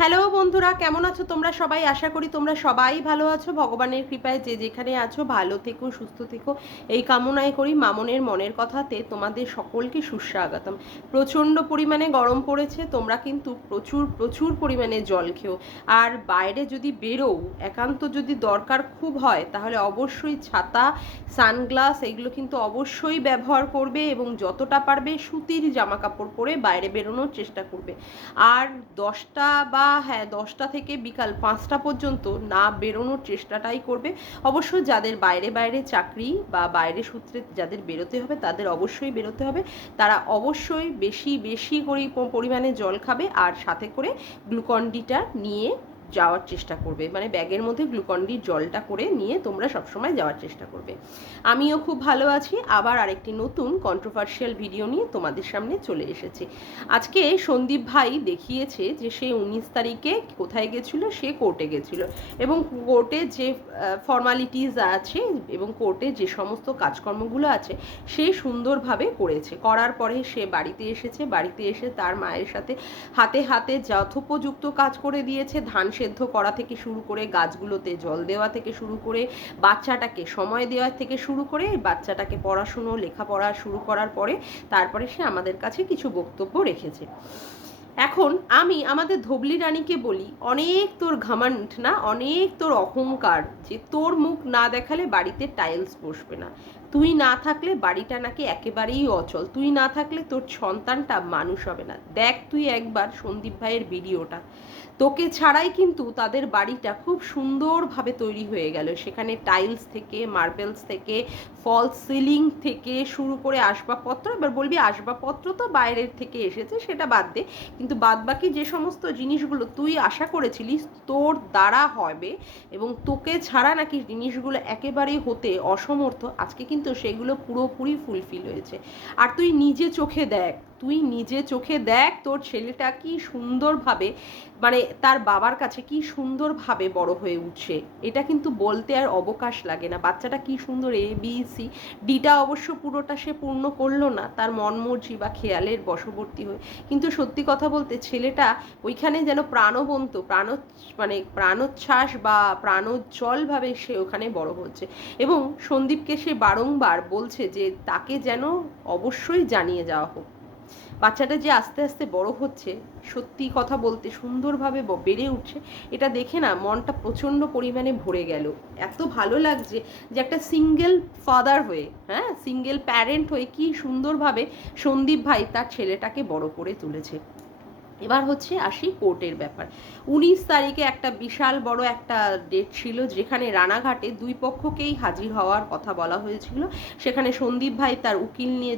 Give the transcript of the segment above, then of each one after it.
Hello বন্ধুরা, কেমন আছো তোমরা সবাই? আশা করি তোমরা সবাই ভালো আছো। ভগবানের কৃপায় যে যেখানে আছো ভালো থেকো, সুস্থ থেকো, এই কামনাই করি। মামনের মনের কথাতে তোমাদের সকলকে সুস্বাগতম। প্রচণ্ড পরিমাণে গরম পড়েছে, তোমরা কিন্তু প্রচুর প্রচুর পরিমাণে জল খেও। আর বাইরে যদি বেরোও, একান্ত যদি দরকার খুব হয়, তাহলে অবশ্যই ছাতা, সানগ্লাস এগুলো কিন্তু অবশ্যই ব্যবহার করবে এবং যতটা পারবে সুতির জামা কাপড় পরে বাইরে বেরোনোর চেষ্টা করবে। আর 10টা থেকে বিকাল 5টা পর্যন্ত না বেরোনোর চেষ্টাটাই করবে। অবশ্য যাদের বাইরে বাইরে চাকরি বা বাইরে সূত্রে যাদের বেরোতে হবে তাদের অবশ্যই বেরোতে হবে। তারা অবশ্যই বেশি বেশি করে পরিমাণে জল খাবে আর সাথে করে গ্লুকন ডিটা নিয়ে যাওয়ার চেষ্টা করবে। মানে ব্যাগের মধ্যে গ্লুকন ডির জলটা করে নিয়ে তোমরা সবসময় যাওয়ার চেষ্টা করবে। আমিও খুব ভালো আছি। আবার আরেকটি নতুন কন্ট্রোভার্সিয়াল ভিডিও নিয়ে তোমাদের সামনে চলে এসেছি। আজকে সন্দীপ ভাই দেখিয়েছে যে সে 19 তারিখে কোথায় গেছিল, সে কোর্টে গেছিল এবং কোর্টে যে ফর্মালিটিস আছে এবং কোর্টে যে সমস্ত কাজকর্মগুলো আছে সে সুন্দরভাবে করেছে। করার পরে সে বাড়িতে এসেছে, বাড়িতে এসে তার মায়ের সাথে হাতে হাতে যথোপযুক্ত কাজ করে দিয়েছে। ধান সেদ্ধ করা থেকে শুরু করে, গাছগুলোতে জল দেওয়া থেকে শুরু করে, বাচ্চাটাকে সময় দেওয়া থেকে শুরু করে, বাচ্চাটাকে পড়াশুনো লেখাপড়া শুরু করার পরে তারপরে সে আমাদের কাছে কিছু বক্তব্য রেখেছে। এখন আমি আমাদের ধবলি রানীকে বলি, অনেক তোর ঘামান্ড না, অনেক তোর অহংকার, যে তোর মুখ না দেখালে বাড়িতে টাইলস বসবে না, তুই না থাকলে বাড়িটা নাকি একেবারেই অচল, তুই না থাকলে তোর সন্তানটা মানুষ হবে না। দেখ তুই একবার সন্দীপ ভাইয়ের ভিডিওটা, তোকে ছাড়াই কিন্তু তাদের বাড়িটা খুব সুন্দরভাবে তৈরি হয়ে গেল। সেখানে টাইলস থেকে, মার্বেলস থেকে, ফলস সিলিং থেকে শুরু করে আসবাবপত্র, এবার বলবি আসবাবপত্র তো বাইরের থেকে এসেছে সেটা বাদ দে, কিন্তু বাদবাকি যে সমস্ত জিনিসগুলো তুই আশা করেছিলিস তোর দ্বারা হবে এবং তোকে ছাড়া নাকি জিনিসগুলো একেবারেই হতে অসমর্থ, আজকে কিন্তু সেগুলো পুরোপুরি ফুলফিল হয়েছে। আর তুই নিজে চোখে দেখ, তুই নিজে চোখে দেখ তোর ছেলেটা কি সুন্দরভাবে, মানে তার বাবার কাছে কি সুন্দরভাবে বড় হয়ে উঠছে। এটা কিন্তু বলতে আর অবকাশ লাগে না। বাচ্চাটা কি সুন্দর ABC, ডিটা অবশ্য পুরোটা সে পূর্ণ করলো না তার মন মর্জি বা খেয়ালের বশবর্তী হয়ে, কিন্তু সত্যি কথা বলতে ছেলেটা ওইখানে যেন প্রাণবন্ত, মানে প্রাণোচ্ছ্বাস বা প্রাণোজ্জ্বলভাবে সে ওখানে বড় হচ্ছে। এবং সন্দীপকে সে বারংবার বলছে যে তাকে যেন অবশ্যই জানিয়ে যাওয়া হোক। বাচ্চাটা যে আস্তে আস্তে বড় হচ্ছে, সত্যি কথা বলতে সুন্দরভাবে বেড়ে উঠছে, এটা দেখে না মনটা প্রচণ্ড পরিমাণে ভরে গেল। এত ভালো লাগছে যে একটা সিঙ্গেল ফাদার হয়ে, হ্যাঁ সিঙ্গেল প্যারেন্ট হয়ে কি সুন্দরভাবে সন্দীপ ভাই তার ছেলেটাকে বড় করে তুলেছে। এবার হচ্ছে আসি কোর্টের ব্যাপার। 19 তারিখে একটা বিশাল বড় একটা ডেট ছিল যেখানে রানাঘাটে দুই পক্ষকেই হাজির হওয়ার কথা বলা হয়েছিল। সেখানে সন্দীপ ভাই তার উকিল নিয়ে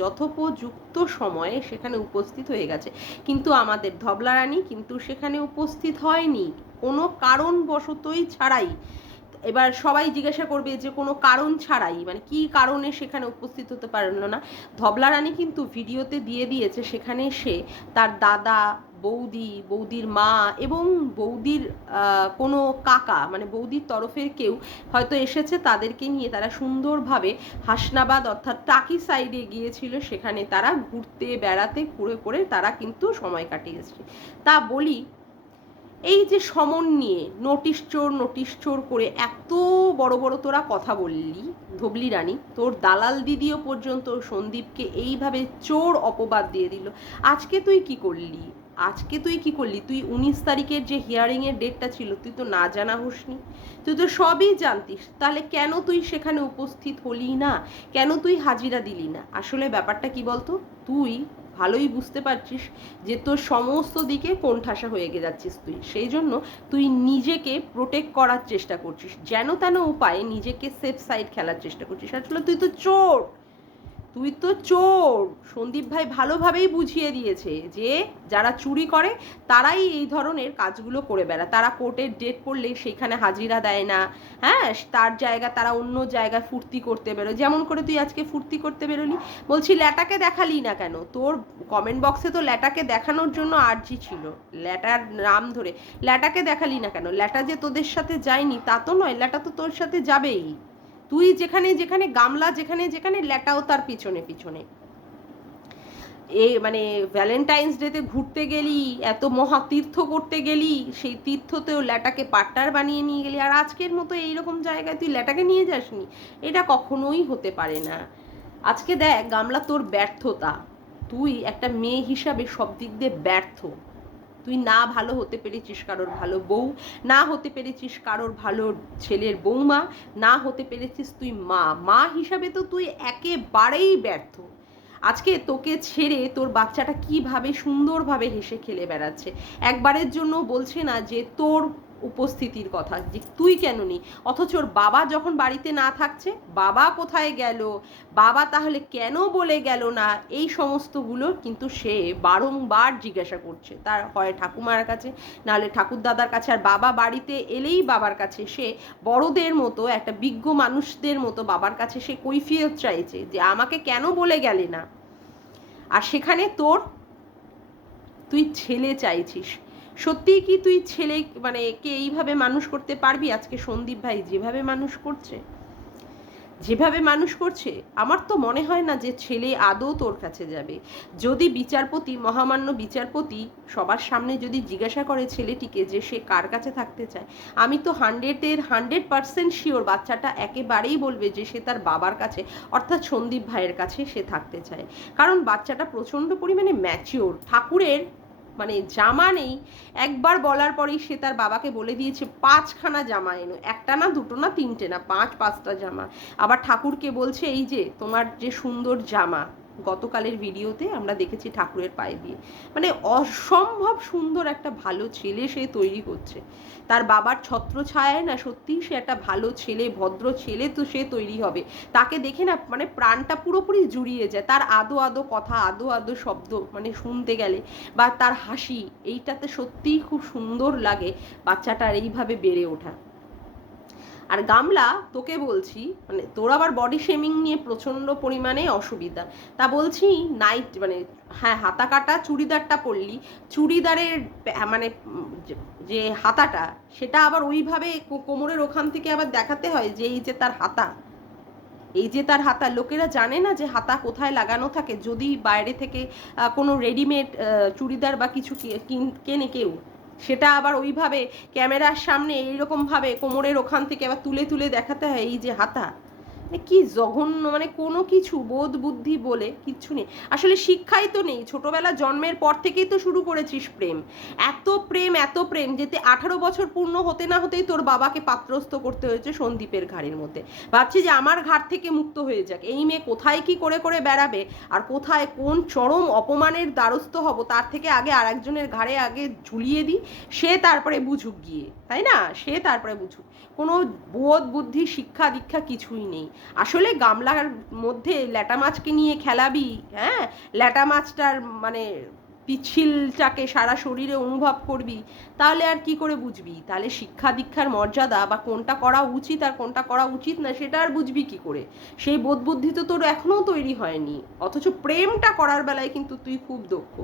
যথোপযুক্ত সময়ে সেখানে উপস্থিত হয়ে গেছে, কিন্তু আমাদের ধবলা রানী কিন্তু সেখানে উপস্থিত হয়নি কোনো কারণবশতই ছাড়াই। এবার সবাই জিজ্ঞাসা করবে যে কোনো কারণ ছাড়াই, মানে কি কারণে সেখানে উপস্থিত হতে পারলো না। ধবলা রানী কিন্তু ভিডিওতে দিয়ে দিয়েছে সেখানে সে তার দাদা, বৌদি, বৌদির মা এবং বৌদির কোনো কাকা, মানে বৌদির তরফের কেউ হয়তো এসেছে, তাদেরকে নিয়ে তারা সুন্দরভাবে হাসনাবাদ অর্থাৎ টাকি সাইডে গিয়েছিল। সেখানে তারা ঘুরতে বেড়াতে ঘুরে করে তারা কিন্তু সময় কাটিয়েছে। তা বলি, এই যে সমন নিয়ে নোটিশ চোর করে এত বড় বড় তোরা কথা বললি, ধবলি রানী তোর দালাল দিদিও পর্যন্ত সন্দীপকে এইভাবে চোর অপবাদ দিয়ে দিল। আজকে তুই কি করলি? তুই 19 তারিখের যে হিয়ারিংয়ের ডেটটা ছিল তুই তো না জানা হোসনি, তুই তো সবই জানতিস, তাহলে কেন তুই সেখানে উপস্থিত হলি না? কেন তুই হাজিরা দিলি না? আসলে ব্যাপারটা কি বলতো, তুই ভালোই বুঝতে পারছিস যে তোর সমস্ত দিকে কোণঠাসা হয়ে যাচ্ছিস তুই, সেই জন্য তুই নিজেকে প্রোটেক্ট করার চেষ্টা করছিস, যেন তেন উপায়ে নিজেকে সেফ সাইড খেলার চেষ্টা করছিস। আসলে তুই তো চোর, তুই তো চোর। সন্দীপ ভাই ভালোভাবেই বুঝিয়ে দিয়েছে যে যারা চুরি করে তারাই এই ধরনের কাজগুলো করে বেড়ায়, তারা কোর্টের ডেট পড়লেই সেখানে হাজিরা দেয় না, হ্যাঁ তার জায়গা তারা অন্য জায়গায় ফুর্তি করতে বেরোয়। যেমন করে তুই আজকে ফুর্তি করতে বেরোলি, বলছি ল্যাটাকে দেখালি না কেন? তোর কমেন্ট বক্সে তো ল্যাটাকে দেখানোর জন্য আর্জি ছিল, ল্যাটার নাম ধরে। ল্যাটাকে দেখালি না কেন? ল্যাটা যে তোদের সাথে যায়নি তা তো নয়, ল্যাটা তো তোর সাথে যাবেই। তুই যেখানে যেখানে গামলা, যেখানে যেখানে ল্যাটাও তার পিছনে পিছনে। মানে ভ্যালেন্টাইন্স ডেতে ঘুরতে গেলি, এত মহা তীর্থ করতে গেলি, সেই তীর্থতেও ল্যাটাকে পার্টনার বানিয়ে নিয়ে গেলি, আর আজকের মতো এইরকম জায়গায় তুই ল্যাটাকে নিয়ে যাসনি। এটা কখনোই হতে পারে না। আজকে দেখ গামলা, তোর ব্যর্থতা, তুই একটা মেয়ে হিসাবে সব দিক দিয়ে ব্যর্থ। তুই না ভালো হতে পেরেছিস কারোর ভালো বউ, না হতে পেরেছিস কারোর ভালো ছেলের বৌমা, না হতে পেরেছিস তুই মা হিসাবে তো তুই একেবারেই ব্যর্থ। আজকে তোকে ছেড়ে তোর বাচ্চাটা কিভাবে সুন্দরভাবে হেসে খেলে বেড়াচ্ছে, একবারের জন্য বলছে না যে তোর উপস্থিতির কথা, যে তুই কেন নেই। অথচ ওর বাবা যখন বাড়িতে না থাকছে, বাবা কোথায় গেল, বাবা তাহলে কেন বলে গেল না, এই সমস্তগুলো কিন্তু সে বারংবার জিজ্ঞাসা করছে, তার হয় ঠাকুমার কাছে, নাহলে ঠাকুর দাদার কাছে। আর বাবা বাড়িতে এলেই বাবার কাছে সে বড়দের মতো, একটা বিজ্ঞ মানুষদের মতো বাবার কাছে সে কৈফিয়ত চাইছে যে আমাকে কেন বলে গেলে না। আর সেখানে তুই ছেলে চাইছিস। সত্যিই কি তুই ছেলে মানে কে এইভাবে মানুষ করতে পারবি? আজকে সন্দীপ ভাই যেভাবে মানুষ করছে আমার তো মনে হয় না যে ছেলে আদৌ তোর কাছে যাবে। যদি বিচারপতি, মহামান্য বিচারপতি সবার সামনে যদি জিজ্ঞাসা করে ছেলেটিকে যে সে কার কাছে থাকতে চায়, আমি তো 100% শিওর বাচ্চাটা একেবারেই বলবে যে সে তার বাবার কাছে, অর্থাৎ সন্দীপ ভাইয়ের কাছে সে থাকতে চায়। কারণ বাচ্চাটা প্রচণ্ড পরিমাণে ম্যাচিওর। ঠাকুরের মানে জামা নেই, একবার বলার পরেই সে তার বাবাকে বলে দিয়েছে 5খানা জামা এনো, একটা না, দুটো না, তিনটে না, 5টা জামা। আবার ঠাকুরকে বলছে এই যে তোমার যে সুন্দর জামা, গতকালের ভিডিওতে আমরা দেখেছি ঠাকুরের পায়ে দিয়ে, মানে অসম্ভব সুন্দর একটা ভালো ছেলে সে তৈরি করছে। তার বাবার ছত্রছায়ায় না সত্যিই সে একটা ভালো ছেলে, ভদ্র ছেলে তো সে তৈরি হবে। তাকে দেখে না মানে প্রাণটা পুরোপুরি জুড়িয়ে যায়। তার আদো আদো কথা, আদো আদো শব্দ মানে শুনতে গেলে, বা তার হাসি, এইটাতে সত্যিই খুব সুন্দর লাগে বাচ্চাটার এইভাবে বেড়ে ওঠা। আর গামলা, তোকে বলছি, মানে তোর আবার বডি শেমিং নিয়ে প্রচণ্ড পরিমাণে অসুবিধা। তা বলছি নাইট মানে হ্যাঁ হাতা কাটা চুড়িদারটা পরলি, চুড়িদারের মানে যে হাতাটা, সেটা আবার ওইভাবে কোমরের ওখান থেকে আবার দেখাতে হয় যে এই যে তার হাতা, এই যে তার হাতা। লোকেরা জানে না যে হাতা কোথায় লাগানো থাকে? যদি বাইরে থেকে কোনো রেডিমেড চুড়িদার বা কিছু কেনে কেউ, সেটা আবার ওইভাবে ক্যামেরার সামনে এইরকমভাবে কোমরের ওখান থেকে আবার তুলে তুলে দেখাতে হয় এই যে হাতা। মানে কি জঘন্য, মানে কোনো কিছু বোধ বুদ্ধি বলে কিচ্ছু নেই। আসলে শিক্ষাই তো নেই। ছোটবেলা জন্মের পর থেকেই তো শুরু করেছিস প্রেম, এত প্রেম যেতে 18 বছর পূর্ণ হতে না হতেই তোর বাবাকে পাত্রস্থ করতে হয়েছে সন্দীপের ঘাড়ের মধ্যে। ভাবছি যে আমার ঘাড় থেকে মুক্ত হয়ে যাক, এই মেয়ে কোথায় কি করে করে বেড়াবে, আর কোথায় কোন চরম অপমানের দ্বারস্থ হব, তার থেকে আগে আর একজনের ঘাড়ে আগে ঝুলিয়ে দিই, সে তারপরে বুঝুক গিয়ে, তাই না? সে তারপরে বুঝুক। কোনো বোধ বুদ্ধি শিক্ষা দীক্ষা কিছুই নেই। আসলে গামলার মধ্যে ল্যাটা মাছকে নিয়ে খেলাবি, হ্যাঁ, ল্যাটা মাছটার মানে পিচ্ছিলটাকে সারা শরীরে অনুভব করবি, তাহলে আর কি করে বুঝবি? তাহলে শিক্ষা দীক্ষার মর্যাদা বা কোনটা করা উচিত আর কোনটা করা উচিত না সেটা আর বুঝবি কি করে? সেই বোধ বুদ্ধি তো তোর এখনও তৈরি হয়নি। অথচ প্রেমটা করার বেলায় কিন্তু তুই খুব দক্ষ।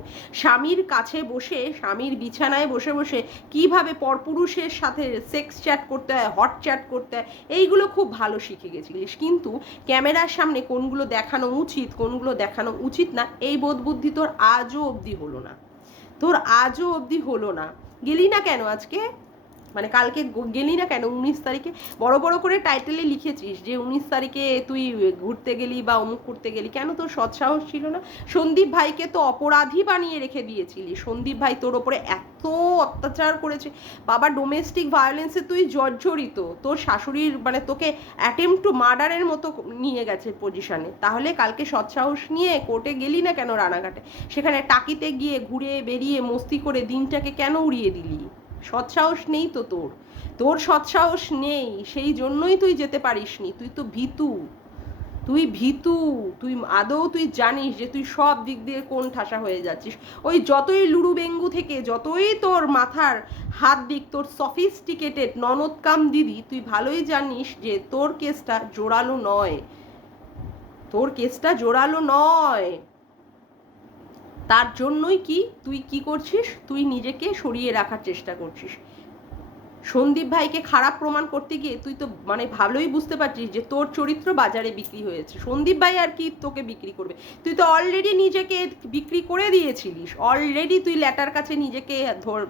স্বামীর কাছে বসে, স্বামীর বিছানায় বসে বসে কিভাবে পরপুরুষের সাথে সেক্স চ্যাট করতে হয়, হট চ্যাট করতে হয়, এইগুলো খুব ভালো শিখে গেছিলিস। কিন্তু ক্যামেরার সামনে কোনগুলো দেখানো উচিত, কোনগুলো দেখানো উচিত না, এই বোধ বুদ্ধি তোর আজও অবধি হলো না। গেলি না কেন আজকে? মানে কালকে গেলি না কেন? 19 তারিখে বড় বড় করে টাইটেলে লিখেছিস যে 19 তারিখে তুই ঘুরতে গেলি বা অমুক করতে গেলি, কেন তোর সৎসাহস ছিল না? সন্দীপ ভাইকে তো অপরাধী বানিয়ে রেখে দিয়েছিলি। সন্দীপ ভাই তোর ওপরে এত অত্যাচার করেছে, বাবা ডোমেস্টিক ভায়োলেন্সে তুই জর্জরিত, তোর শাশুড়ির মানে তোকে অ্যাটেম্প টু মার্ডারের মতো নিয়ে গেছে পজিশনে। তাহলে কালকে সৎসাহস নিয়ে কোর্টে গেলি না কেন রানাঘাটে? সেখানে টাকিতে গিয়ে ঘুরে বেরিয়ে মস্তি করে দিনটাকে কেন উড়িয়ে দিলি? সৎসাহস নেই তো তোর সৎসাহস নেই, সেই জন্যই তুই যেতে পারিসনি। তুই তো ভীতু, তুই আদৌ তুই জানিস যে তুই সব দিক দিয়ে কোন ঠাসা হয়ে যাচ্ছিস? ওই যতই লুরু বেঙ্গু থেকে যতই তোর মাথার হাত দিক তোর সফিস্টিকেটেড ননদ কাম দিদি, তুই ভালোই জানিস যে তোর কেসটা জোরালো নয়, তার জন্যই তুই কি করছিস? তুই নিজেকে সরিয়ে রাখার চেষ্টা করছিস। সন্দীপ ভাইকে খারাপ প্রমাণ করতে গিয়ে তুই তো মানে ভালোই বুঝতে পারছিস যে তোর চরিত্র বাজারে বিক্রি হয়েছে। সন্দীপ ভাই আর কি তোকে বিক্রি করবে? তুই তো অলরেডি নিজেকে বিক্রি করে দিয়েছিলিস, অলরেডি তুই ল্যাটার কাছে নিজেকে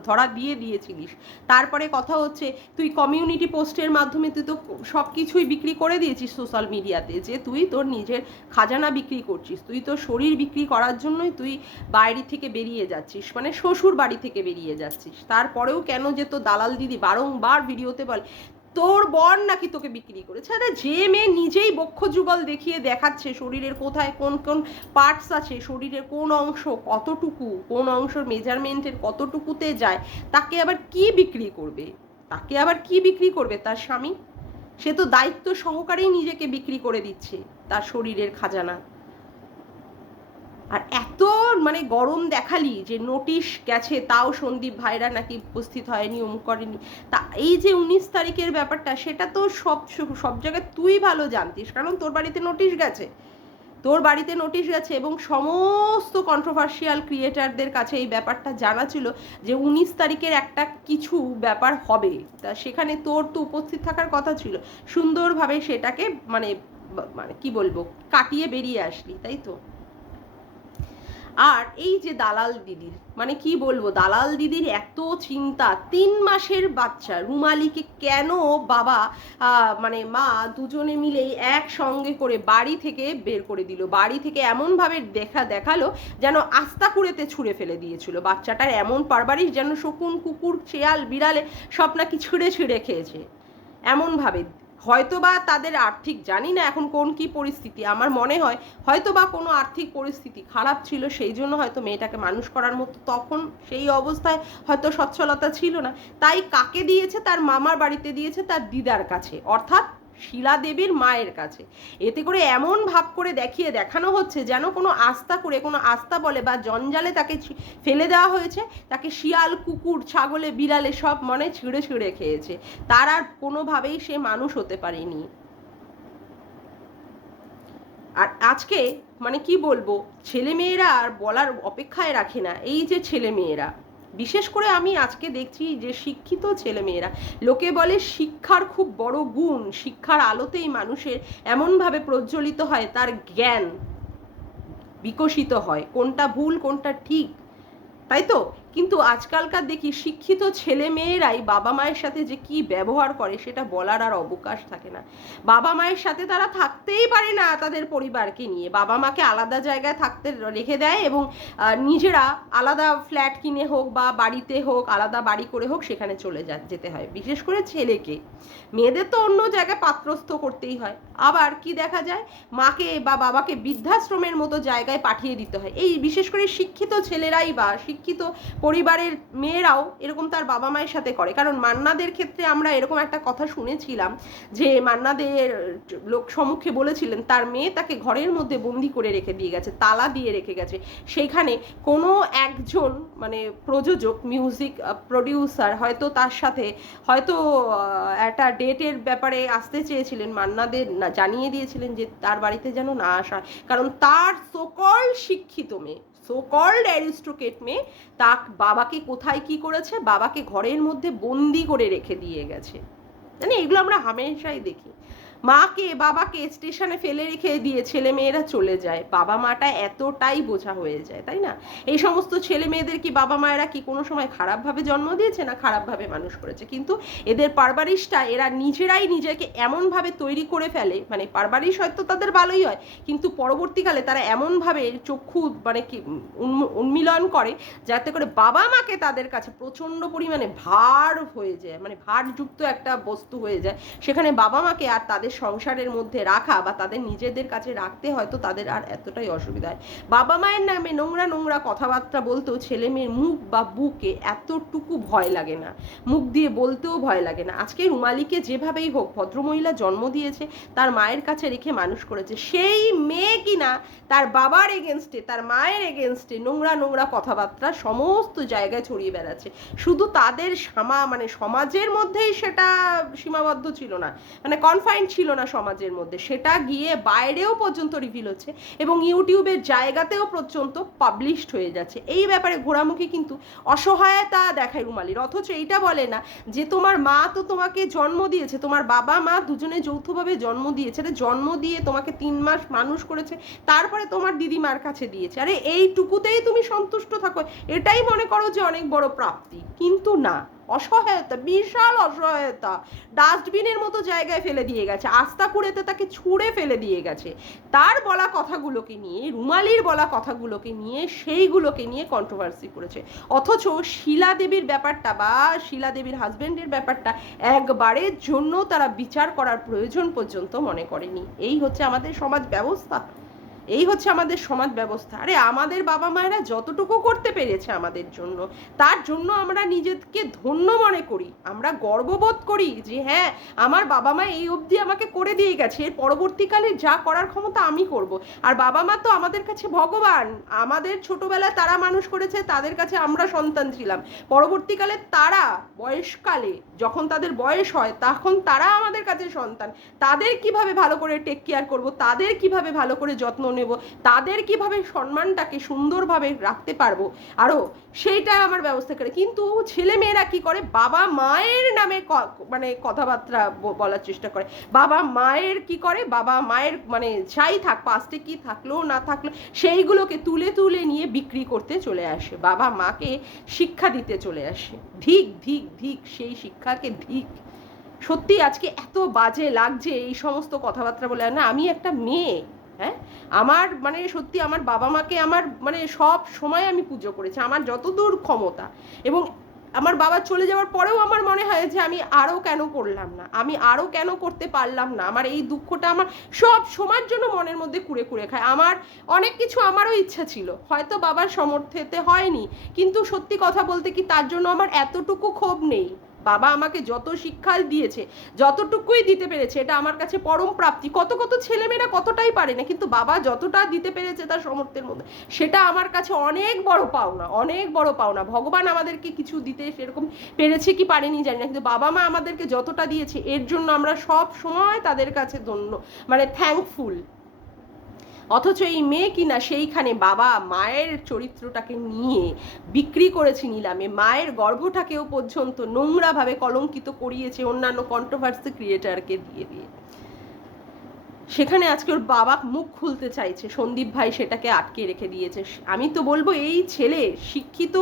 ধরা দিয়ে দিয়েছিলিস। তারপরে কথা হচ্ছে তুই কমিউনিটি পোস্টের মাধ্যমে তুই তো সব কিছুই বিক্রি করে দিয়েছিস সোশ্যাল মিডিয়াতে, যে তুই তোর নিজের খাজানা বিক্রি করছিস। তুই তোর শরীর বিক্রি করার জন্যই তুই বাইরে থেকে বেরিয়ে যাচ্ছিস, মানে শ্বশুর বাড়ি থেকে বেরিয়ে যাচ্ছিস। তারপরেও কেন যে তোর দালাল দিদি বারংবার ভিডিওতে বলে তোর বর নাকি তোকে বিক্রি করেছে। আরে যে মেয়ে নিজেই বক্ষ যুগল দেখিয়ে দেখাচ্ছে শরীরের কোথায় কোন কোন পার্টস আছে, শরীরের কোন অংশ কতটুকু, কোন অংশের মেজারমেন্টের কতটুকুতে যায়, তাকে আবার কি বিক্রি করবে? তাকে আবার কি বিক্রি করবে তার স্বামী? সে তো দায়িত্ব সহকারেই নিজেকে বিক্রি করে দিচ্ছে তার শরীরের খাজানা। আর এত মানে গরম দেখালি যে নোটিশ গেছে, তাও সন্দীপ ভাইরা নাকি উপস্থিত হয়নি, অমুক করেনি। তা এই যে 19 তারিখের ব্যাপারটা, সেটা তো সব জায়গায় তুই ভালো জানতিস, কারণ তোর বাড়িতে নোটিশ গেছে, তোর বাড়িতে নোটিশ গেছে এবং সমস্ত কন্ট্রোভার্সিয়াল ক্রিয়েটারদের কাছে এই ব্যাপারটা জানা ছিল যে 19 তারিখের একটা কিছু ব্যাপার হবে। তা সেখানে তোর তো উপস্থিত থাকার কথা ছিল, সুন্দরভাবে সেটাকে মানে মানে কি বলবো কাটিয়ে বেরিয়ে আসলি, তাই তো। আর এই যে দালাল দিদির মানে কি বলবো, দালাল দিদির এত চিন্তা, 3 মাসের বাচ্চা রুমালিকে কেন বাবা মানে মা দুজনে মিলেই একসঙ্গে করে বাড়ি থেকে বের করে দিল, বাড়ি থেকে এমনভাবে দেখালো যেন আস্তা কুড়েতে ছুঁড়ে ফেলে দিয়েছিল। বাচ্চাটার এমন পারবারিশ যেন শকুন কুকুর শেয়াল বিড়ালে সব নাকি ছিঁড়ে ছিঁড়ে খেয়েছে এমনভাবে। হয়তোবা তাদের আর্থিক, জানি না এখন কোন কি পরিস্থিতি, আমার মনে হয় হয়তোবা কোনো আর্থিক পরিস্থিতি খারাপ ছিল, সেই জন্য হয়তো মেয়েটাকে মানুষ করার মতো তখন সেই অবস্থায় হয়তো সচ্ছলতা ছিল না, তাই কাকে দিয়েছে? তার মামার বাড়িতে দিয়েছে, তার দিদার কাছে, অর্থাৎ শিলা দেবীর মায়ের কাছে। এতে করে এমন ভাব করে দেখানো হচ্ছে যেন কোনো আস্থা বলে বা জঞ্জালে তাকে ফেলে দেওয়া হয়েছে, তাকে শিয়াল কুকুর ছাগলে বিড়ালে সব মনে ছিঁড়ে ছিঁড়ে খেয়েছে, তার আর কোনোভাবেই সে মানুষ হতে পারেনি। আর আজকে মানে কি বলবো, ছেলেমেয়েরা আর বলার অপেক্ষায় রাখে না। এই যে ছেলেমেয়েরা, বিশেষ করে আমি আজকে দেখছি যে শিক্ষিত ছেলেমেয়েরা, লোকে বলে শিক্ষার খুব বড় গুণ, শিক্ষার আলোতেই মানুষের এমনভাবে প্রজ্বলিত হয়, তার জ্ঞান বিকশিত হয়, কোনটা ভুল কোনটা ঠিক, তাই তো। কিন্তু আজকালকার দেখি শিক্ষিত ছেলে মেয়েরাই বাবা মায়ের সাথে যে কি ব্যবহার করে সেটা বলার আর অবকাশ থাকে না। বাবা মায়ের সাথে তারা থাকতেই পারে না তাদের পরিবারকে নিয়ে, বাবা মাকে আলাদা জায়গায় থাকতে রেখে দেয় এবং নিজেরা আলাদা ফ্ল্যাট কিনে হোক বা বাড়িতে হোক, আলাদা বাড়ি করে হোক, সেখানে চলে যেতে হয়। বিশেষ করে ছেলেকে, মেয়েদের তো অন্য জায়গায় পাত্রস্থ করতেই হয়। আবার কি দেখা যায়, মাকে বা বাবাকে বৃদ্ধাশ্রমের মতো জায়গায় পাঠিয়ে দিতে হয়। এই বিশেষ করে শিক্ষিত ছেলেরাই বা শিক্ষিত পরিবারের মেয়েরাও এরকম তার বাবা মায়ের সাথে করে। কারণ মান্নাদের ক্ষেত্রে আমরা এরকম একটা কথা শুনেছিলাম যে মান্নাদের লোক সম্মুখে বলেছিলেন তার মেয়ে তাকে ঘরের মধ্যে বন্দি করে রেখে দিয়ে গেছে, তালা দিয়ে রেখে গেছে। সেইখানে কোনো একজন মানে প্রযোজক, মিউজিক প্রডিউসার হয়তো তার সাথে হয়তো একটা ডেটের ব্যাপারে আসতে চেয়েছিলেন, মান্নাদের জানিয়ে দিয়েছিলেন যে তার বাড়িতে যেন না আসা, কারণ তার সোকল্ড শিক্ষিত মেয়ে, সোকল্ড অ্যারিস্টোক্রেট মেয়ে, তার বাবাকে কোথায় কি করেছে, বাবাকে ঘরের মধ্যে বন্দি করে রেখে দিয়ে গেছে। মানে এগুলো আমরা হামেশাই দেখি। মাকে বাবাকে স্টেশনে ফেলে রেখে দিয়ে ছেলে মেয়েরা চলে যায়, বাবা মাটা এতটাই বোঝা হয়ে যায়, তাই না। এই সমস্ত ছেলে মেয়েদের কি বাবা মায়েরা কি কোনো সময় খারাপভাবে জন্ম দিয়েছে? না, খারাপভাবে মানুষ করেছে, কিন্তু এদের পারবারিশটা এরা নিজেরাই নিজেকে এমনভাবে তৈরি করে ফেলে, মানে পারবারিশ হয়তো তাদের ভালোই হয়, কিন্তু পরবর্তীকালে তারা এমনভাবে চক্ষু মানে কি উন্মিলন করে যাতে করে বাবা মাকে তাদের কাছে প্রচণ্ড পরিমাণে ভার হয়ে যায়, মানে ভারযুক্ত একটা বস্তু হয়ে যায়। সেখানে বাবা মাকে আর তাদের সংসারের মধ্যে রাখা বা তাদের নিজেদের কাছে রাখতে হয়তো তাদের আর এতটাই অসুবিধা হয়। বাবা মায়ের নামে নোংরা নোংরা কথাবার্তা বলতেও ছেলে মেয়ের মুখ বা বুকে এতটুকু ভয় লাগে না, মুখ দিয়ে বলতেও ভয় লাগে না। আজকে রুমালিকে যেভাবেই হোক ভদ্রমহিলা জন্ম দিয়েছে, তার মায়ের কাছে রেখে মানুষ করেছে, সেই মেয়ে কিনা তার বাবার এগেনস্টে, তার মায়ের এগেনস্টে নোংরা নোংরা কথাবার্তা সমস্ত জায়গায় ছড়িয়ে বেড়াচ্ছে। শুধু তাদের মানে সমাজের মধ্যেই সেটা সীমাবদ্ধ ছিল না, মানে কনফাইন ছিল ছিল না সমাজের মধ্যে, সেটা গিয়ে বাইরেও পর্যন্ত রিভিল হচ্ছে এবং ইউটিউবের জায়গাতেও পর্যন্ত পাবলিশড হয়ে যাচ্ছে। এই ব্যাপারে ঘোরামুখী কিন্তু অসহায়তা দেখায় রুমালির, অথচ এইটা বলে না যে তোমার মা তো তোমাকে জন্ম দিয়েছে, তোমার বাবা মা দুজনে যৌথভাবে জন্ম দিয়েছে, জন্ম দিয়ে তোমাকে 3 মাস মানুষ করেছে, তারপরে তোমার দিদিমার কাছে দিয়েছে, আরে এইটুকুতেই তুমি সন্তুষ্ট থাকো, এটাই মনে করো যে অনেক বড় প্রাপ্তি। কিন্তু না, অসহায়তা, বিশাল অসহায়তা, ডাস্টবিনের মতো জায়গায় ফেলে দিয়ে গেছে, আস্তাপুরেতে তাকে ছুঁড়ে ফেলে দিয়ে গেছে। তার বলা কথাগুলোকে নিয়ে, রুমালির বলা কথাগুলোকে নিয়ে, সেইগুলোকে নিয়ে কন্ট্রোভার্সি করেছে। অথচ শিলা দেবীর ব্যাপারটা বা শিলা দেবীর হাজবেন্ডের ব্যাপারটা একবারের জন্য তারা বিচার করার প্রয়োজন পর্যন্ত মনে করেনি। এই হচ্ছে আমাদের সমাজ ব্যবস্থা, এই হচ্ছে আমাদের সমাজ ব্যবস্থা। আরে আমাদের বাবা মায়েরা যতটুকু করতে পেরেছে আমাদের জন্য, তার জন্য আমরা নিজেকে ধন্য মনে করি, আমরা গর্ববোধ করি যে হ্যাঁ আমার বাবা মা এই অবধি আমাকে করে দিয়ে গেছে, এর পরবর্তীকালে যা করার ক্ষমতা আমি করব। আর বাবা মা তো আমাদের কাছে ভগবান, আমাদের ছোটবেলায় তারা মানুষ করেছে, তাদের কাছে আমরা সন্তান ছিলাম, পরবর্তীকালে তারা বয়সকালে যখন তাদের বয়স হয় তখন তারা আমাদের কাছে সন্তান, তাদের কিভাবে ভালো করে টেক কেয়ার করব, তাদের কিভাবে ভালো করে যত্ন নেব, তাদের কিভাবে সম্মানটাকে সুন্দরভাবে রাখতে পারবো আরও, সেইটা আমার ব্যবস্থা করে। কিন্তু ছেলে মেয়েরা কি করে, বাবা মায়ের নামে মানে কথাবার্তা বলার চেষ্টা করে, বাবা মায়ের কি করে, বাবা মায়ের মানে যাই থাক পাস্টে কি থাকলো না থাকলো সেইগুলোকে তুলে তুলে নিয়ে বিক্রি করতে চলে আসে, বাবা মাকে শিক্ষা দিতে চলে আসে। ধিক ধিক ধিক, সেই শিক্ষাকে ধিক। সত্যি আজকে এত বাজে লাগছে এই সমস্ত কথাবার্তা বলে। না, আমি একটা মেয়ে, হ্যাঁ, আমার মানে সত্যি আমার বাবা মাকে আমার মানে সব সময় আমি পুজো করেছি, আমার যতদূর ক্ষমতা, এবং আমার বাবা চলে যাওয়ার পরেও আমার মনে হয় যে আমি আরও কেন করলাম না, আমি আরও কেন করতে পারলাম না, আমার এই দুঃখটা আমার সব সময়ের জন্য মনের মধ্যে কুড়ে কুড়ে খায়। আমার অনেক কিছু আমারও ইচ্ছা ছিল, হয়তো বাবার সামর্থ্যতে হয়নি, কিন্তু সত্যি কথা বলতে কি তার জন্য আমার এতটুকু ক্ষোভ নেই। বাবা আমাকে যত শিক্ষা দিয়েছে, যতটুকুই দিতে পেরেছে, এটা আমার কাছে পরম প্রাপ্তি। কত কত ছেলেমেয়েরা কতটাই পারে না, কিন্তু বাবা যতটা দিতে পেরেছে তার সামর্থ্যের মধ্যে, সেটা আমার কাছে অনেক বড় পাওনা, অনেক বড় পাওনা। ভগবান আমাদেরকে কিছু দিতে সেরকম পেরেছে কি পারেনি জানি না, কিন্তু বাবা মা আমাদেরকে যতটা দিয়েছে এর জন্য আমরা সব সময় তাদের কাছে ধন্য, মানে থ্যাঙ্কফুল। অথচ এই মেয়ে কিনা সেইখানে বাবা মায়ের চরিত্রটাকে নিয়ে বিক্রি করেছে নিলামে, মায়ের গর্ভটাকেও পর্যন্ত নোংরাভাবে কলঙ্কিত করিয়েছে অন্যান্য কন্ট্রোভার্সি ক্রিয়েটারকে দিয়ে দিয়ে। সেখানে আজকে ওর বাবা মুখ খুলতে চাইছে, সন্দীপ ভাই সেটাকে আটকে রেখে দিয়েছে। আমি তো বলবো এই ছেলে শিক্ষিত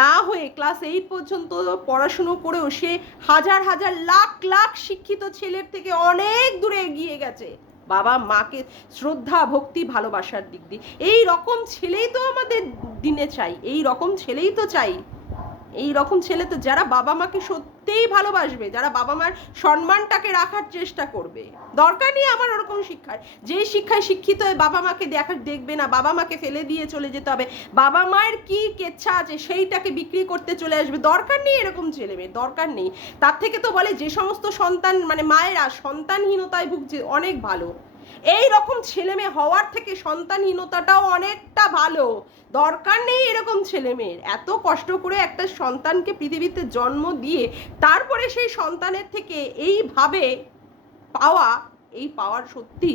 না হয়ে ক্লাস 8 পর্যন্ত পড়াশুনো করেও সে হাজার হাজার লাখ লাখ শিক্ষিত ছেলের থেকে অনেক দূরে এগিয়ে গেছে বাবা মাকে শ্রদ্ধা ভক্তি ভালোবাসার দিক দিয়ে। এই রকম ছেলেই তো আমাদের দিনে চাই, এই রকম ছেলেই তো চাই, এই রকম ছেলে তো যারা বাবা মাকে সত্যিই ভালোবাসবে, যারা বাবা মার সম্মানটাকে রাখার চেষ্টা করবে। দরকার নেই আমার ওরকম শিক্ষার, যেই শিক্ষায় শিক্ষিত হয়ে বাবা মাকে দেখবে না, বাবা মাকে ফেলে দিয়ে চলে যেতে হবে, বাবা মায়ের কি কেচ্ছা আছে সেইটাকে বিক্রি করতে চলে আসবে, দরকার নেই এরকম ছেলে মেয়ে, দরকার নেই। তার থেকে তো বলে যে সমস্ত সন্তান মানে মায়েরা সন্তানহীনতায় ভুগছে অনেক ভালো, এই রকম ছেলে মেয়ে হওয়ার থেকে সন্তানহীনতাটাও অনেকটা ভালো। দরকার নেই এরকম ছেলে মেয়ের, এত কষ্ট করে একটা সন্তানকে পৃথিবীতে জন্ম দিয়ে তারপরে সেই সন্তানের থেকে এইভাবে পাওয়া, এই পাওয়ার সত্যি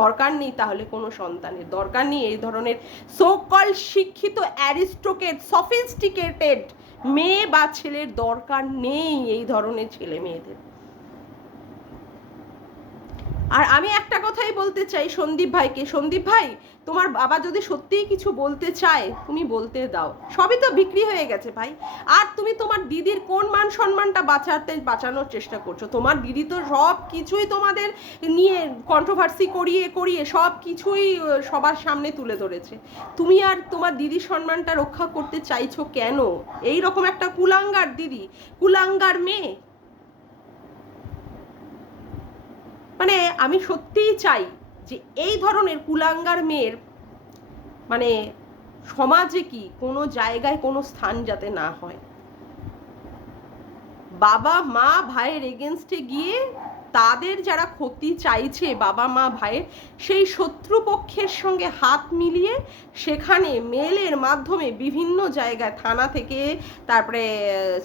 দরকার নেই। তাহলে কোনো সন্তানের দরকার নেই এই ধরনের সোকল শিক্ষিত অ্যারিস্টোক্রেট সফিস্টিকেটেড মেয়ে বা ছেলের দরকার নেই এই ধরনের ছেলে মেয়েদের। আর আমি একটা কথাই বলতে চাই সন্দীপ ভাইকে, সন্দীপ ভাই তোমার বাবা যদি সত্যিই কিছু বলতে চায় তুমি বলতে দাও, সবই তো বিক্রি হয়ে গেছে ভাই। আর তুমি তোমার দিদির কোন মান সম্মানটা বাঁচানোর চেষ্টা করছো? তোমার দিদি তো সব কিছুই তোমাদের নিয়ে কন্ট্রোভার্সি করিয়ে করিয়ে সব কিছুই সবার সামনে তুলে ধরেছে, তুমি আর তোমার দিদির সম্মানটা রক্ষা করতে চাইছো কেন? এই রকম একটা কুলাঙ্গার দিদি, কুলাঙ্গার মেয়ে, মানে আমি সত্যিই চাই যে এই ধরনের কুলাঙ্গার মেয়ের মানে সমাজে কি কোনো জায়গায় কোনো স্থান যাতে না হয়। বাবা মা ভাইয়ের এগেনস্টে গিয়ে তাদের যারা ক্ষতি চাইছে বাবা মা ভাইয়ের, সেই শত্রুপক্ষের সঙ্গে হাত মিলিয়ে সেখানে মেলের মাধ্যমে বিভিন্ন জায়গায় থানা থেকে তারপরে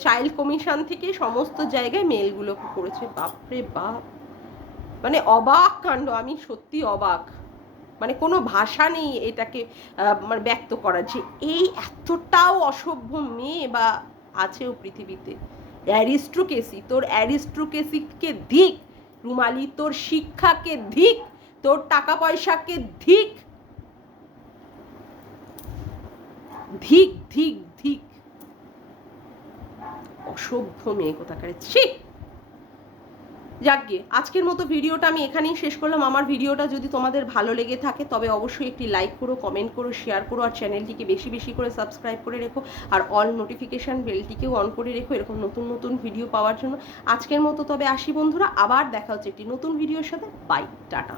চাইল্ড কমিশন থেকে সমস্ত জায়গায় মেলগুলো করেছে। বাপরে বাপ, মানে অবাক কাণ্ড, আমি সত্যি অবাক, মানে কোনো ভাষা নেই এটাকে মানে ব্যক্ত করার, যে এই এতটাও অসভ্য মেয়ে বা আছেও পৃথিবীতে। অ্যারিস্ট্রোকেসি, তোর অ্যারিস্ট্রোকেসিকে ধিক, রুমালি তোর শিক্ষাকে ধিক, তোর টাকা পয়সাকে ধিক, ধিক ধিক ধিক, অসভ্য মেয়ে কোথাকারে, ছি। যাকগে, আজকের মতো ভিডিওটা আমি এখানেই শেষ করলাম। আমার ভিডিওটা যদি তোমাদের ভালো লেগে থাকে তবে অবশ্যই একটি লাইক করো, কমেন্ট করো, শেয়ার করো, আর চ্যানেলটিকে বেশি বেশি করে সাবস্ক্রাইব করে রেখো, আর অল নোটিফিকেশান বেলটিকেও অন করে রেখো এরকম নতুন নতুন ভিডিও পাওয়ার জন্য। আজকের মতো তবে আসি বন্ধুরা, আবার দেখা হচ্ছে একটি নতুন ভিডিওর সাথে। Bye, tata.